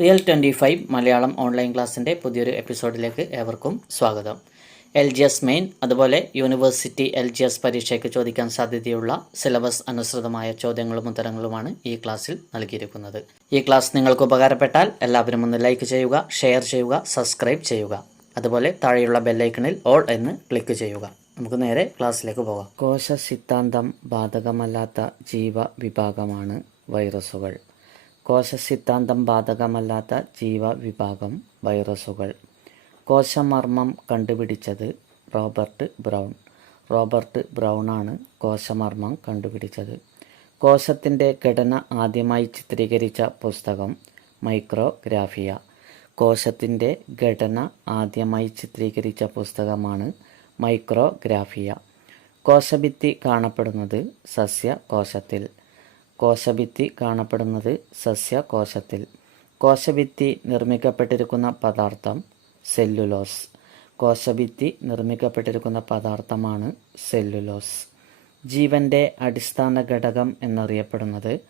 Real twenty five Malayalam online ക്ലാസ്സിന്റെ പുതിയൊരു എപ്പിസോഡിലേക്ക് ഏവർക്കും സ്വാഗതം. എൽ ജി എസ് മെയിൻ അതുപോലെ യൂണിവേഴ്സിറ്റി എൽ ജി എസ് പരീക്ഷയ്ക്ക് ചോദിക്കാൻ സാധ്യതയുള്ള സിലബസ് അനുസൃതമായ ചോദ്യങ്ങളും ഉത്തരങ്ങളുമാണ് ഈ ക്ലാസ്സിൽ നൽകിയിരിക്കുന്നത്. ഈ ക്ലാസ് നിങ്ങൾക്ക് ഉപകാരപ്പെട്ടാൽ എല്ലാവരും ഒന്ന് ലൈക്ക് ചെയ്യുക ഷെയർ ചെയ്യുക സബ്സ്ക്രൈബ് ചെയ്യുക. അതുപോലെ താഴെയുള്ള ബെല്ലൈക്കണിൽ ഓൾ എന്ന് ക്ലിക്ക് ചെയ്യുക. നമുക്ക് നേരെ ക്ലാസ്സിലേക്ക് പോകാം. കോശ സിദ്ധാന്തം ബാധകമല്ലാത്ത ജീവ വിഭാഗമാണ് വൈറസുകൾ. കോശ സിദ്ധാന്തം ബാധകമല്ലാത്ത ജീവ വിഭാഗം വൈറസുകൾ. കോശമർമ്മം കണ്ടുപിടിച്ചത് റോബർട്ട് ബ്രൗൺ. റോബർട്ട് ബ്രൗണാണ് കോശമർമ്മം കണ്ടുപിടിച്ചത്. കോശത്തിന്റെ ഘടന ആദ്യമായി ചിത്രീകരിച്ച പുസ്തകം മൈക്രോഗ്രാഫിയ. കോശത്തിന്റെ ഘടന ആദ്യമായി ചിത്രീകരിച്ച പുസ്തകമാണ് മൈക്രോഗ്രാഫിയ. കോശഭിത്തി കാണപ്പെടുന്നത് സസ്യകോശത്തിൽ. കോശഭിത്തി കാണപ്പെടുന്നത് സസ്യകോശത്തിൽ. കോശഭിത്തി നിർമ്മിക്കപ്പെട്ടിരിക്കുന്ന പദാർത്ഥം സെല്ലുലോസ്. കോശഭിത്തി നിർമ്മിക്കപ്പെട്ടിരിക്കുന്ന പദാർത്ഥമാണ് സെല്ലുലോസ്. ജീവന്റെ അടിസ്ഥാന ഘടകം എന്നറിയപ്പെടുന്നത്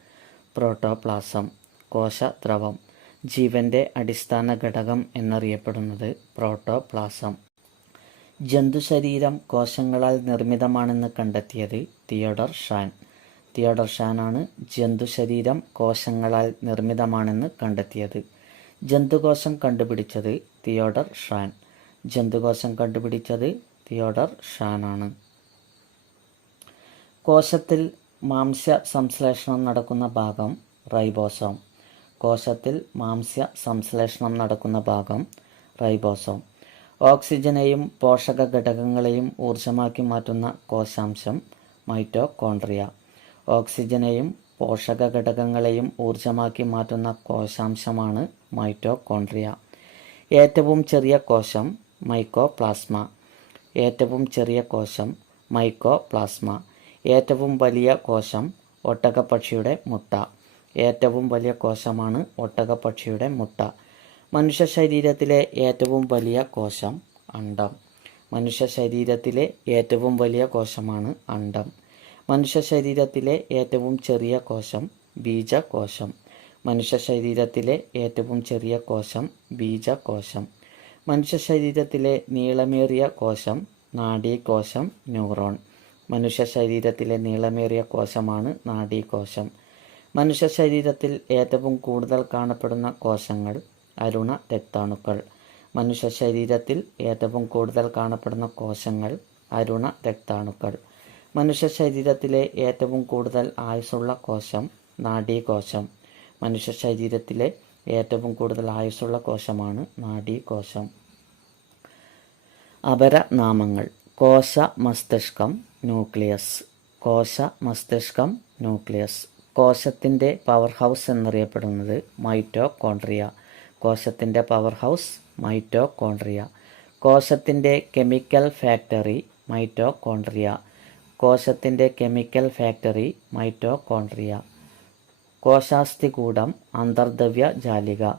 പ്രോട്ടോപ്ലാസം കോശദ്രവം. ജീവന്റെ അടിസ്ഥാന ഘടകം എന്നറിയപ്പെടുന്നത് പ്രോട്ടോപ്ലാസം. ജന്തുശരീരം കോശങ്ങളാൽ നിർമ്മിതമാണെന്ന് കണ്ടെത്തിയത് തിയോഡർ ഷാൻ. തിയോഡർ ഷാനാണ് ജന്തുശരീരം കോശങ്ങളാൽ നിർമ്മിതമാണെന്ന് കണ്ടെത്തിയത്. ജന്തുകോശം കണ്ടുപിടിച്ചത് തിയോഡർ ഷാൻ. ജന്തുകോശം കണ്ടുപിടിച്ചത് തിയോഡർ ഷാനാണ്. കോശത്തിൽ മാംസ്യ സംശ്ലേഷണം നടക്കുന്ന ഭാഗം റൈബോസോം. കോശത്തിൽ മാംസ്യ സംശ്ലേഷണം നടക്കുന്ന ഭാഗം റൈബോസോം. ഓക്സിജനെയും പോഷക ഘടകങ്ങളെയും ഊർജമാക്കി മാറ്റുന്ന കോശാംശം മൈറ്റോകോൺട്രിയ ഓക്സിജനെയും പോഷക ഘടകങ്ങളെയും ഊർജമാക്കി മാറ്റുന്ന കോശാംശമാണ് മൈറ്റോകോൺട്രിയ ഏറ്റവും ചെറിയ കോശം മൈക്കോ പ്ലാസ്മ ഏറ്റവും ചെറിയ കോശം മൈക്കോ പ്ലാസ്മ ഏറ്റവും വലിയ കോശം ഒട്ടകപ്പക്ഷിയുടെ മുട്ട. ഏറ്റവും വലിയ കോശമാണ് ഒട്ടകപ്പക്ഷിയുടെ മുട്ട. മനുഷ്യ ശരീരത്തിലെ ഏറ്റവും വലിയ കോശം അണ്ടം. മനുഷ്യ ശരീരത്തിലെ ഏറ്റവും വലിയ കോശമാണ് അണ്ഡം മനുഷ്യ ശരീരത്തിലെ ഏറ്റവും ചെറിയ കോശം ബീജകോശം. മനുഷ്യ ശരീരത്തിലെ ഏറ്റവും ചെറിയ കോശം ബീജകോശം. മനുഷ്യ ശരീരത്തിലെ നീളമേറിയ കോശം നാഡീകോശം ന്യൂറോൺ. മനുഷ്യ ശരീരത്തിലെ നീളമേറിയ കോശമാണ് നാഡീകോശം. മനുഷ്യ ശരീരത്തിൽ ഏറ്റവും കൂടുതൽ കാണപ്പെടുന്ന കോശങ്ങൾ അരുണ രക്താണുക്കൾ. മനുഷ്യ ശരീരത്തിൽ ഏറ്റവും കൂടുതൽ കാണപ്പെടുന്ന കോശങ്ങൾ അരുണ രക്താണുക്കൾ. മനുഷ്യ ശരീരത്തിലെ ഏറ്റവും കൂടുതൽ ആയുസ്സുള്ള കോശം നാഡീകോശം. മനുഷ്യ ശരീരത്തിലെ ഏറ്റവും കൂടുതൽ ആയുസ്സുള്ള കോശമാണ് നാഡീകോശം. അപരനാമങ്ങൾ. കോശ മസ്തിഷ്കം ന്യൂക്ലിയസ്. കോശ മസ്തിഷ്കം ന്യൂക്ലിയസ്. കോശത്തിന്റെ പവർ ഹൗസ് എന്നറിയപ്പെടുന്നത് മൈറ്റോകോൺട്രിയ കോശത്തിന്റെ പവർ ഹൗസ് മൈറ്റോകോൺട്രിയ കോശത്തിന്റെ കെമിക്കൽ ഫാക്ടറി മൈറ്റോകോൺട്രിയ കോശത്തിന്റെ കെമിക്കൽ ഫാക്ടറി മൈറ്റോകോൺട്രിയ കോശാസ്ഥികൂടം അന്തർദ്രവ്യ ജാലിക.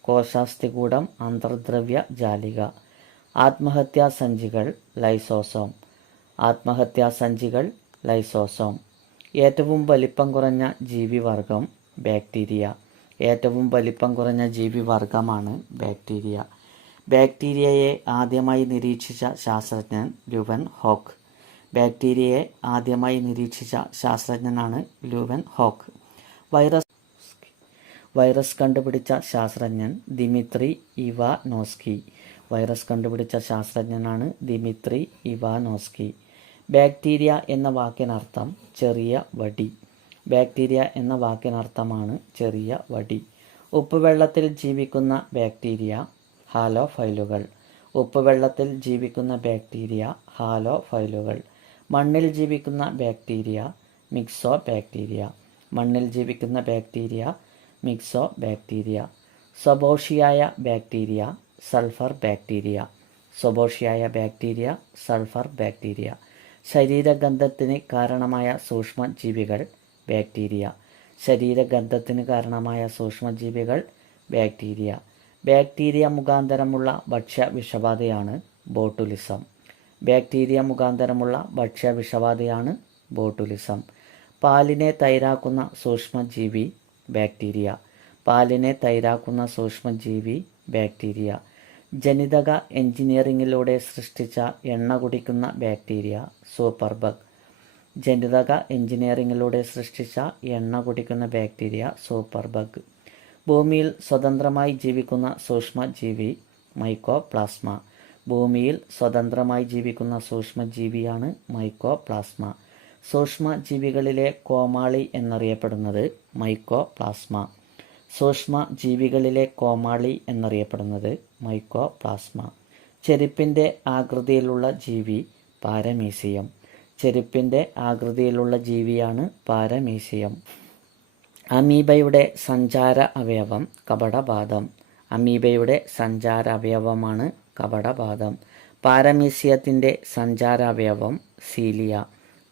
കോശാസ്ഥികൂടം അന്തർദ്രവ്യ ജാലിക. ആത്മഹത്യാസഞ്ചികൾ ലൈസോസോം. ആത്മഹത്യാസഞ്ചികൾ ലൈസോസോം. ഏറ്റവും വലിപ്പം കുറഞ്ഞ ജീവിവർഗം ബാക്ടീരിയ. ഏറ്റവും വലിപ്പം കുറഞ്ഞ ജീവിവർഗമാണ് ബാക്ടീരിയ. ബാക്ടീരിയയെ ആദ്യമായി നിരീക്ഷിച്ച ശാസ്ത്രജ്ഞൻ രുവൻ ഹോക്ക്. ബാക്ടീരിയയെ ആദ്യമായി നിരീക്ഷിച്ച ശാസ്ത്രജ്ഞനാണ് ലൂവൻ ഹോക്ക്. വൈറസ് വൈറസ് കണ്ടുപിടിച്ച ശാസ്ത്രജ്ഞൻ ദിമിത്രി ഇവാനോസ്കി. വൈറസ് കണ്ടുപിടിച്ച ശാസ്ത്രജ്ഞനാണ് ദിമിത്രി ഇവാനോസ്കി. ബാക്ടീരിയ എന്ന വാക്കിനർത്ഥം ചെറിയ വടി. ബാക്ടീരിയ എന്ന വാക്കിനർത്ഥമാണ് ചെറിയ വടി. ഉപ്പുവെള്ളത്തിൽ ജീവിക്കുന്ന ബാക്ടീരിയ ഹാലോ ഫൈലുകൾ. ഉപ്പുവെള്ളത്തിൽ ജീവിക്കുന്ന ബാക്ടീരിയ ഹാലോഫൈലുകൾ മണ്ണിൽ ജീവിക്കുന്ന ബാക്ടീരിയ മിക്സോ ബാക്ടീരിയ മണ്ണിൽ ജീവിക്കുന്ന ബാക്ടീരിയ മിക്സോ ബാക്ടീരിയ സ്വബോഷിയായ ബാക്ടീരിയ സൾഫർ ബാക്ടീരിയ സ്വബോഷിയായ ബാക്ടീരിയ സൾഫർ ബാക്ടീരിയ ശരീരഗന്ധത്തിന് കാരണമായ സൂക്ഷ്മജീവികൾ ബാക്ടീരിയ. ശരീരഗന്ധത്തിന് കാരണമായ സൂക്ഷ്മജീവികൾ ബാക്ടീരിയ. ബാക്ടീരിയ മുഖാന്തരമുള്ള ഭക്ഷ്യ വിഷബാധയാണ് ബോട്ടുലിസം. ബാക്ടീരിയ മുഖാന്തരമുള്ള ഭക്ഷ്യ വിഷബാധയാണ് ബോട്ടുലിസം. പാലിനെ തൈരാക്കുന്ന സൂക്ഷ്മജീവി ബാക്ടീരിയ. പാലിനെ തൈരാക്കുന്ന സൂക്ഷ്മജീവി ബാക്ടീരിയ. ജനിതക എഞ്ചിനീയറിംഗിലൂടെ സൃഷ്ടിച്ച എണ്ണ കുടിക്കുന്ന ബാക്ടീരിയ സൂപ്പർബഗ്. ജനിതക എഞ്ചിനീയറിംഗിലൂടെ സൃഷ്ടിച്ച എണ്ണ കുടിക്കുന്ന ബാക്ടീരിയ സൂപ്പർബഗ്. ഭൂമിയിൽ സ്വതന്ത്രമായി ജീവിക്കുന്ന സൂക്ഷ്മജീവി മൈക്കോപ്ലാസ്മ ഭൂമിയിൽ സ്വതന്ത്രമായി ജീവിക്കുന്ന സൂക്ഷ്മജീവിയാണ് മൈക്കോ മൈക്കോപ്ലാസ്മ. സൂക്ഷ്മജീവികളിലെ കോമാളി എന്നറിയപ്പെടുന്നത് മൈക്കോപ്ലാസ്മ. സൂക്ഷ്മ ജീവികളിലെ കോമാളി എന്നറിയപ്പെടുന്നത് മൈക്കോ പ്ലാസ്മ ചെരുപ്പിന്റെ ആകൃതിയിലുള്ള ജീവി പാരമീസിയം. ചെരുപ്പിന്റെ ആകൃതിയിലുള്ള ജീവിയാണ് പാരമീസിയം. അമീബയുടെ സഞ്ചാര അവയവം കപടപാദം. അമീബയുടെ സഞ്ചാര അവയവമാണ് കപടപാദം. പാരമീസ്യത്തിന്റെ സഞ്ചാര അവയവം സീലിയ.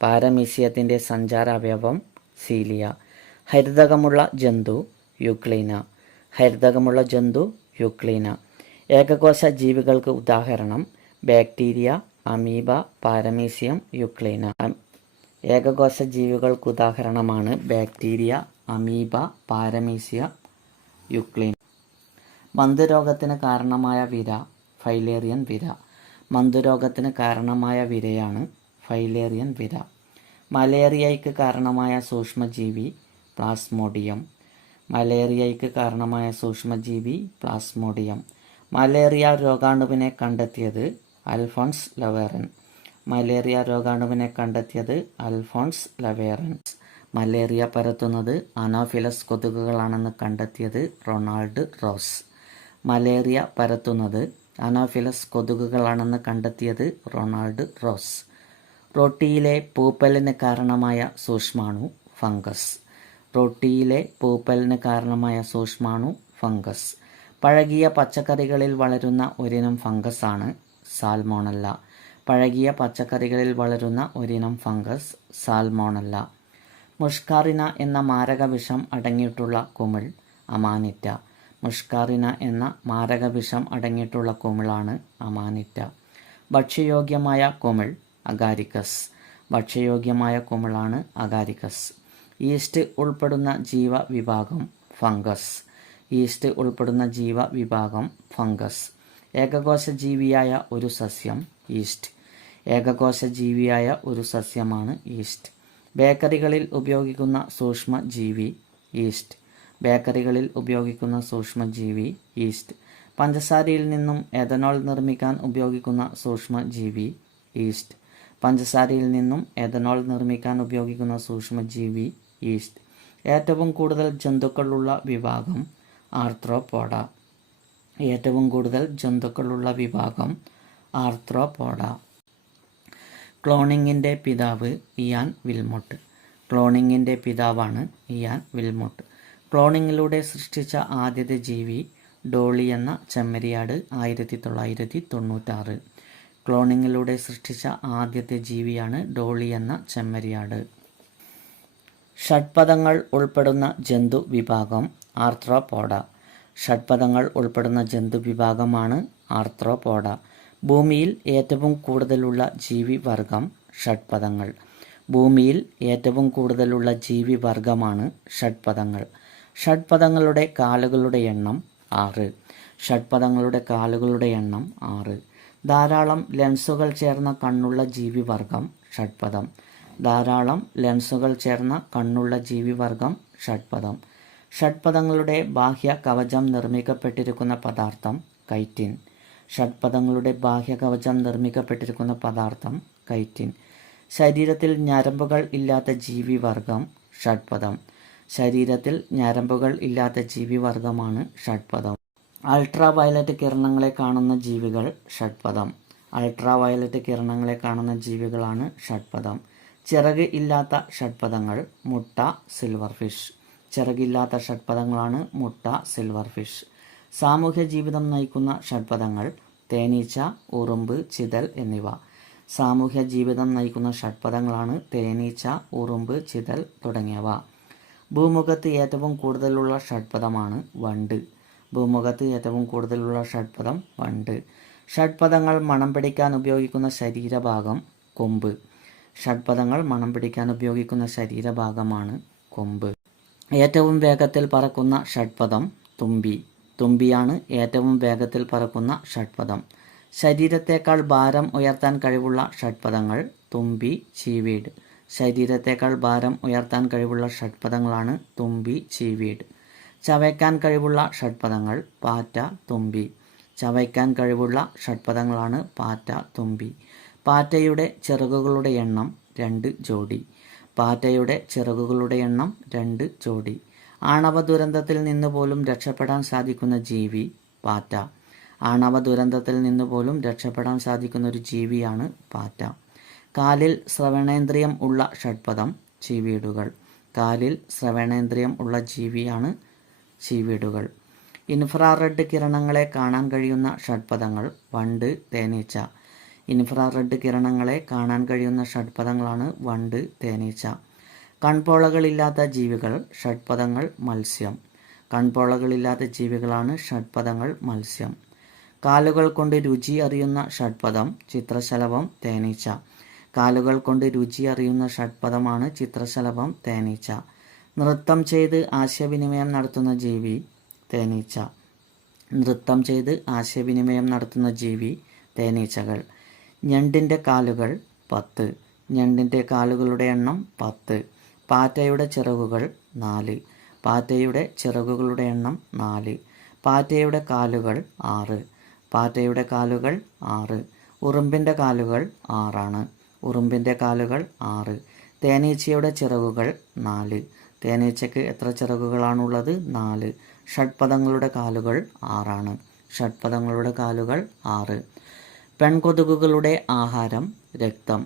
പാരമീസ്യത്തിന്റെ സഞ്ചാര അവയവം സീലിയ. ഹരിതകമുള്ള ജന്തു യുക്ലീന. ഹരിതകമുള്ള ജന്തു യുക്ലീന. ഏകകോശ ജീവികൾക്ക് ഉദാഹരണം ബാക്ടീരിയ അമീബ പാരമീസിയം യുക്ലീന. ഏകകോശ ജീവികൾക്ക് ഉദാഹരണമാണ് ബാക്ടീരിയ അമീബ പാരമീസിയ യുക്ലീൻ മന്ദരോഗത്തിന് കാരണമായ വിര. ഫൈലേറിയൻ വിര. മന്ദുരോഗത്തിന് കാരണമായ വിരയാണ് ഫൈലേറിയൻ വിര. മലേറിയയ്ക്ക് കാരണമായ സൂക്ഷ്മജീവി പ്ലാസ്മോഡിയം. മലേറിയയ്ക്ക് കാരണമായ സൂക്ഷ്മജീവി പ്ലാസ്മോഡിയം. മലേറിയ രോഗാണുവിനെ കണ്ടെത്തിയത് അൽഫോൺസ് ലവേറൻ. മലേറിയ രോഗാണുവിനെ കണ്ടെത്തിയത് അൽഫോൺസ് ലവേറൻ. മലേറിയ പരത്തുന്നത് അനോഫിലസ് കൊതുകുകളാണെന്ന് കണ്ടെത്തിയത് റൊണാൾഡ് റോസ്. മലേറിയ പരത്തുന്നത് അനോഫിലസ് കൊതുകുകളാണെന്ന് കണ്ടെത്തിയത് റൊണാൾഡ് റോസ്. റൊട്ടിയിലെ പൂപ്പലിന് കാരണമായ സൂക്ഷ്മാണു ഫംഗസ്. റൊട്ടിയിലെ പൂപ്പലിന് കാരണമായ സൂക്ഷ്മാണു ഫംഗസ്. പഴകിയ പച്ചക്കറികളിൽ വളരുന്ന ഒരിനം ആണ് സാൽമോണല്ല. പഴകിയ പച്ചക്കറികളിൽ വളരുന്ന ഒരിനം ഫംഗസ് സാൽമോണല്ല. മുഷ്കാറിന എന്ന മാരക വിഷം അടങ്ങിയിട്ടുള്ള കുമിൾ അമാനിറ്റ. മുഷ്കാറിന എന്ന മാരകവിഷം അടങ്ങിയിട്ടുള്ള കുമിളാണ് അമാനിറ്റ. ഭക്ഷ്യയോഗ്യമായ കുമിൾ അഗാരിക്കസ്. ഭക്ഷ്യയോഗ്യമായ കുമിളാണ് അഗാരിക്കസ്. ഈസ്റ്റ് ഉൾപ്പെടുന്ന ജീവ വിഭാഗം ഫംഗസ്. ഈസ്റ്റ് ഉൾപ്പെടുന്ന ജീവ വിഭാഗം ഫംഗസ്. ഏകകോശ ജീവിയായ ഒരു സസ്യം ഈസ്റ്റ്. ഏകകോശ ജീവിയായ ഒരു സസ്യമാണ് ഈസ്റ്റ്. ബേക്കറികളിൽ ഉപയോഗിക്കുന്ന സൂക്ഷ്മ ജീവി ഈസ്റ്റ്. ബേക്കറികളിൽ ഉപയോഗിക്കുന്ന സൂക്ഷ്മജീവി ഈസ്റ്റ്. പഞ്ചസാരയിൽ നിന്നും എഥനോൾ നിർമ്മിക്കാൻ ഉപയോഗിക്കുന്ന സൂക്ഷ്മജീവി ഈസ്റ്റ്. പഞ്ചസാരയിൽ നിന്നും എഥനോൾ നിർമ്മിക്കാൻ ഉപയോഗിക്കുന്ന സൂക്ഷ്മജീവി ഈസ്റ്റ്. ഏറ്റവും കൂടുതൽ ജന്തുക്കളുള്ള വിഭാഗം ആർത്രോപോഡ. ഏറ്റവും കൂടുതൽ ജന്തുക്കളുള്ള വിഭാഗം ആർത്രോപോഡ. ക്ലോണിങ്ങിന്റെ പിതാവ് ഇയാൻ വിൽമോട്ട്. ക്ലോണിങ്ങിന്റെ പിതാവാണ് ഇയാൻ വിൽമോട്ട്. ക്ലോണിങ്ങിലൂടെ സൃഷ്ടിച്ച ആദ്യത്തെ ജീവി ഡോളി എന്ന ചെമ്മരിയാട് ആയിരത്തി തൊള്ളായിരത്തി തൊണ്ണൂറ്റാറ് ക്ലോണിങ്ങിലൂടെ സൃഷ്ടിച്ച ആദ്യത്തെ ജീവിയാണ് ഡോളി എന്ന ചെമ്മരിയാട്. ഷഡ്പദങ്ങൾ ഉൾപ്പെടുന്ന ജന്തു വിഭാഗം ആർത്രോപോഡ. ഷഡ്പദങ്ങൾ ഉൾപ്പെടുന്ന ജന്തു വിഭാഗമാണ് ആർത്രോപോഡ. ഭൂമിയിൽ ഏറ്റവും കൂടുതലുള്ള ജീവി വർഗം ഷഡ്പദങ്ങൾ. ഭൂമിയിൽ ഏറ്റവും കൂടുതലുള്ള ജീവി വർഗമാണ് ഷഡ്പദങ്ങൾ. ഷഡ്പദങ്ങളുടെ കാലുകളുടെ എണ്ണം ആറ്. ഷഡ്പദങ്ങളുടെ കാലുകളുടെ എണ്ണം ആറ്. ധാരാളം ലെൻസുകൾ ചേർന്ന കണ്ണുള്ള ജീവിവർഗം ഷഡ്പദം. ധാരാളം ലെൻസുകൾ ചേർന്ന കണ്ണുള്ള ജീവിവർഗം ഷഡ്പദം. ഷഡ്പദങ്ങളുടെ ബാഹ്യ കവചം നിർമ്മിക്കപ്പെട്ടിരിക്കുന്ന പദാർത്ഥം കൈറ്റിൻ. ഷഡ്പദങ്ങളുടെ ബാഹ്യ കവചം നിർമ്മിക്കപ്പെട്ടിരിക്കുന്ന പദാർത്ഥം കൈറ്റിൻ. ശരീരത്തിൽ ഞരമ്പുകൾ ഇല്ലാത്ത ജീവിവർഗം ഷഡ്പദം. ശരീരത്തിൽ ഞരമ്പുകൾ ഇല്ലാത്ത ജീവിവർഗമാണ് ഷഡ്പദം. അൾട്രാ വയലറ്റ് കിരണങ്ങളെ കാണുന്ന ജീവികൾ ഷഡ്പദം. അൾട്രാ വയലറ്റ് കിരണങ്ങളെ കാണുന്ന ജീവികളാണ് ഷഡ്പദം. ചിറക് ഇല്ലാത്ത ഷഡ്പദങ്ങൾ മുട്ട സിൽവർ ഫിഷ്. ചിറകില്ലാത്ത ഷഡ്പദങ്ങളാണ് മുട്ട സിൽവർ ഫിഷ്. സാമൂഹ്യ ജീവിതം നയിക്കുന്ന ഷഡ്പദങ്ങൾ തേനീച്ച ഉറുമ്പ് ചിതൽ എന്നിവ. സാമൂഹ്യ ജീവിതം നയിക്കുന്ന ഷഡ്പദങ്ങളാണ് തേനീച്ച ഉറുമ്പ് ചിതൽ തുടങ്ങിയവ. ഭൂമുഖത്ത് ഏറ്റവും കൂടുതലുള്ള ഷഡ്പദമാണ് വണ്ട്. ഭൂമുഖത്ത് ഏറ്റവും കൂടുതലുള്ള ഷഡ്പദം വണ്ട്. ഷഡ്പദങ്ങൾ മണം പിടിക്കാൻ ഉപയോഗിക്കുന്ന ശരീരഭാഗം കൊമ്പ്. ഷഡ്പദങ്ങൾ മണം പിടിക്കാൻ ഉപയോഗിക്കുന്ന ശരീരഭാഗമാണ് കൊമ്പ്. ഏറ്റവും വേഗത്തിൽ പറക്കുന്ന ഷഡ്പദം തുമ്പി. തുമ്പിയാണ് ഏറ്റവും വേഗത്തിൽ പറക്കുന്ന ഷഡ്പദം. ശരീരത്തേക്കാൾ ഭാരം ഉയർത്താൻ കഴിവുള്ള ഷഡ്പദങ്ങൾ തുമ്പി ചീവീട്. ശരീരത്തേക്കാൾ ഭാരം ഉയർത്താൻ കഴിവുള്ള ഷഡ്പദങ്ങളാണ് തുമ്പി ചീവീട്. ചവയ്ക്കാൻ കഴിവുള്ള ഷഡ്പദങ്ങൾ പാറ്റ തുമ്പി. ചവയ്ക്കാൻ കഴിവുള്ള ഷഡ്പദങ്ങളാണ് പാറ്റ തുമ്പി. പാറ്റയുടെ ചിറകുകളുടെ എണ്ണം രണ്ട് ജോഡി പാറ്റയുടെ ചിറകുകളുടെ എണ്ണം രണ്ട് ജോഡി ആണവ ദുരന്തത്തിൽ നിന്ന് പോലും രക്ഷപ്പെടാൻ സാധിക്കുന്ന ജീവി പാറ്റ. ആണവ ദുരന്തത്തിൽ നിന്ന് പോലും രക്ഷപ്പെടാൻ സാധിക്കുന്ന ഒരു ജീവിയാണ് പാറ്റ. കാലിൽ ശ്രവണേന്ദ്രിയം ഉള്ള ഷഡ്പദം ചീവീടുകൾ. കാലിൽ ശ്രവണേന്ദ്രിയം ഉള്ള ജീവിയാണ് ചീവീടുകൾ. ഇൻഫ്രാറെഡ് കിരണങ്ങളെ കാണാൻ കഴിയുന്ന ഷഡ്പദങ്ങൾ വണ്ട് തേനീച്ച. ഇൻഫ്രാറെഡ് കിരണങ്ങളെ കാണാൻ കഴിയുന്ന ഷഡ്പദങ്ങളാണ് വണ്ട് തേനീച്ച. കൺപോളകളില്ലാത്ത ജീവികൾ ഷഡ്പദങ്ങൾ മത്സ്യം. കൺപോളകളില്ലാത്ത ജീവികളാണ് ഷഡ്പദങ്ങൾ മത്സ്യം. കാലുകൾ കൊണ്ട് രുചി അറിയുന്ന ഷഡ്പദം ചിത്രശലഭം തേനീച്ച. കാലുകൾ കൊണ്ട് രുചി അറിയുന്ന ഷഡ്പദമാണ് ചിത്രശലഭം തേനീച്ച. നൃത്തം ചെയ്ത് ആശയവിനിമയം നടത്തുന്ന ജീവി തേനീച്ച. നൃത്തം ചെയ്ത് ആശയവിനിമയം നടത്തുന്ന ജീവി തേനീച്ചകൾ. ഞണ്ടിന്റെ കാലുകൾ പത്ത്. ഞണ്ടിന്റെ കാലുകളുടെ എണ്ണം പത്ത്. പാറ്റയുടെ ചിറകുകൾ നാല്. പാറ്റയുടെ ചിറകുകളുടെ എണ്ണം നാല്. പാറ്റയുടെ കാലുകൾ ആറ്. പാറ്റയുടെ കാലുകൾ ആറ്. ഉറുമ്പിന്റെ കാലുകൾ ആറാണ്. ഉറുമ്പിന്റെ കാലുകൾ ആറ്. തേനീച്ചയുടെ ചിറകുകൾ നാല്. തേനീച്ചയ്ക്ക് എത്ര ചിറകുകളാണുള്ളത്? നാല്. ഷഡ്പദങ്ങളുടെ കാലുകൾ ആറാണ്. ഷഡ്പദങ്ങളുടെ കാലുകൾ ആറ്. പെൺകൊതുകുകളുടെ ആഹാരം രക്തം.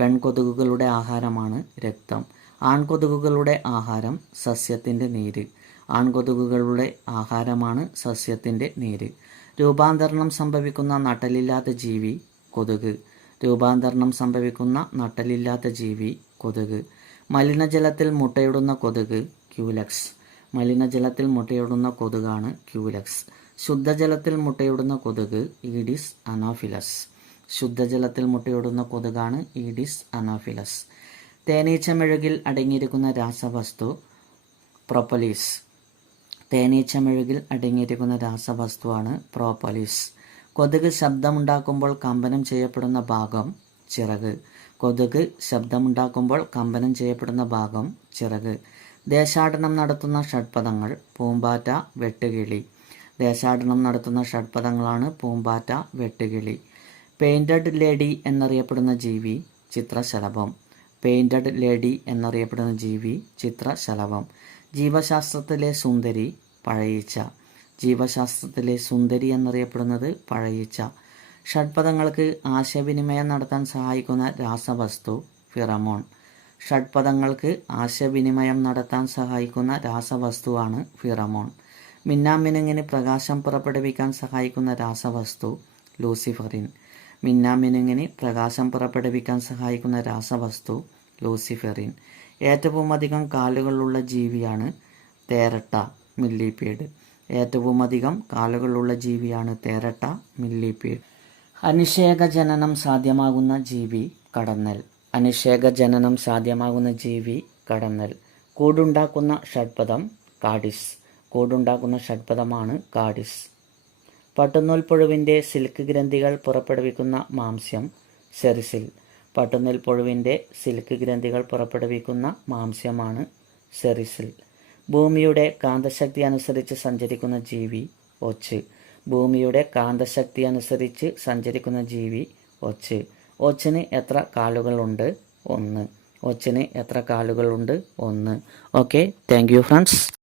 പെൺകൊതുകുകളുടെ ആഹാരമാണ് രക്തം. ആൺകൊതുകുകളുടെ ആഹാരം സസ്യത്തിന്റെ നീര്. ആൺകൊതുകുകളുടെ ആഹാരമാണ് സസ്യത്തിന്റെ നീര്. രൂപാന്തരണം സംഭവിക്കുന്ന നട്ടലില്ലാത്ത ജീവി കൊതുക്. രൂപാന്തരണം സംഭവിക്കുന്ന നട്ടലില്ലാത്ത ജീവി കൊതുക്. മലിനജലത്തിൽ മുട്ടയിടുന്ന കൊതുക് ക്യൂലക്സ്. മലിനജലത്തിൽ മുട്ടയിടുന്ന കൊതുകാണ് ക്യൂലക്സ്. ശുദ്ധജലത്തിൽ മുട്ടയിടുന്ന കൊതുക് ഈഡിസ് അനോഫിലസ്. ശുദ്ധജലത്തിൽ മുട്ടയിടുന്ന കൊതുകാണ് ഈഡിസ് അനോഫിലസ്. തേനീച്ച മെഴുകിൽ അടങ്ങിയിരിക്കുന്ന രാസവസ്തു പ്രൊപ്പലീസ് തേനീച്ച മെഴുകിൽ അടങ്ങിയിരിക്കുന്ന രാസവസ്തുവാണ് പ്രോപ്പലീസ് കൊതുക് ശബ്ദമുണ്ടാക്കുമ്പോൾ കമ്പനം ചെയ്യപ്പെടുന്ന ഭാഗം ചിറക്. കൊതുക് ശബ്ദമുണ്ടാക്കുമ്പോൾ കമ്പനം ചെയ്യപ്പെടുന്ന ഭാഗം ചിറക്. ദേശാടനം നടത്തുന്ന ഷഡ്പദങ്ങൾ പൂമ്പാറ്റ വെട്ടുകിളി. ദേശാടനം നടത്തുന്ന ഷഡ്പദങ്ങളാണ് പൂമ്പാറ്റ വെട്ടുകിളി. പെയിന്റഡ് ലേഡി എന്നറിയപ്പെടുന്ന ജീവി ചിത്രശലഭം. പെയിന്റഡ് ലേഡി എന്നറിയപ്പെടുന്ന ജീവി ചിത്രശലഭം. ജീവശാസ്ത്രത്തിലെ സുന്ദരി പഴയിച്ച. ജീവശാസ്ത്രത്തിലെ സുന്ദരി എന്നറിയപ്പെടുന്നത് പഴയിച്ച. ഷഡ്പദങ്ങൾക്ക് ആശയവിനിമയം നടത്താൻ സഹായിക്കുന്ന രാസവസ്തു ഫിറമോൺ. ഷഡ്പദങ്ങൾക്ക് ആശയവിനിമയം നടത്താൻ സഹായിക്കുന്ന രാസവസ്തുവാണ് ഫിറമോൺ. മിന്നാമിനുങ്ങിന് പ്രകാശം പുറപ്പെടുവിക്കാൻ സഹായിക്കുന്ന രാസവസ്തു ലൂസിഫറിൻ. മിന്നാമിനുങ്ങിന് പ്രകാശം പുറപ്പെടുവിക്കാൻ സഹായിക്കുന്ന രാസവസ്തു ലൂസിഫെറിൻ. ഏറ്റവും അധികം കാലുകളുള്ള ജീവിയാണ് തേരട്ട മില്ലിപീഡ്. ഏറ്റവും അധികം കാലുകളുള്ള ജീവിയാണ് തേരട്ട മില്ലിപീഡ് അനിഷേക ജനനം സാധ്യമാകുന്ന ജീവി കടന്നൽ. അനിഷേക ജനനം സാധ്യമാകുന്ന ജീവി കടന്നൽ. കൂടുണ്ടാക്കുന്ന ഷഡ്പദം കാഡിസ്. കൂടുണ്ടാക്കുന്ന ഷഡ്പദമാണ് കാഡിസ്. പട്ടുനൂൽ പുഴുവിന്റെ സിൽക്ക് ഗ്രന്ഥികൾ പുറപ്പെടുവിക്കുന്ന മാംസ്യം സെറിസിൽ. പട്ടുനൂൽ പുഴുവിന്റെ സിൽക്ക് ഗ്രന്ഥികൾ പുറപ്പെടുവിക്കുന്ന മാംസ്യമാണ് സെറിസിൽ. ഭൂമിയുടെ കാന്തശക്തി അനുസരിച്ച് സഞ്ചരിക്കുന്ന ജീവി ഒച്ച്. ഭൂമിയുടെ കാന്തശക്തി അനുസരിച്ച് സഞ്ചരിക്കുന്ന ജീവി ഒച്ച്. ഒച്ചിന് എത്ര കാലുകളുണ്ട്? ഒന്ന്. ഒച്ചിന് എത്ര കാലുകളുണ്ട്? ഒന്ന്. Okay thank you friends.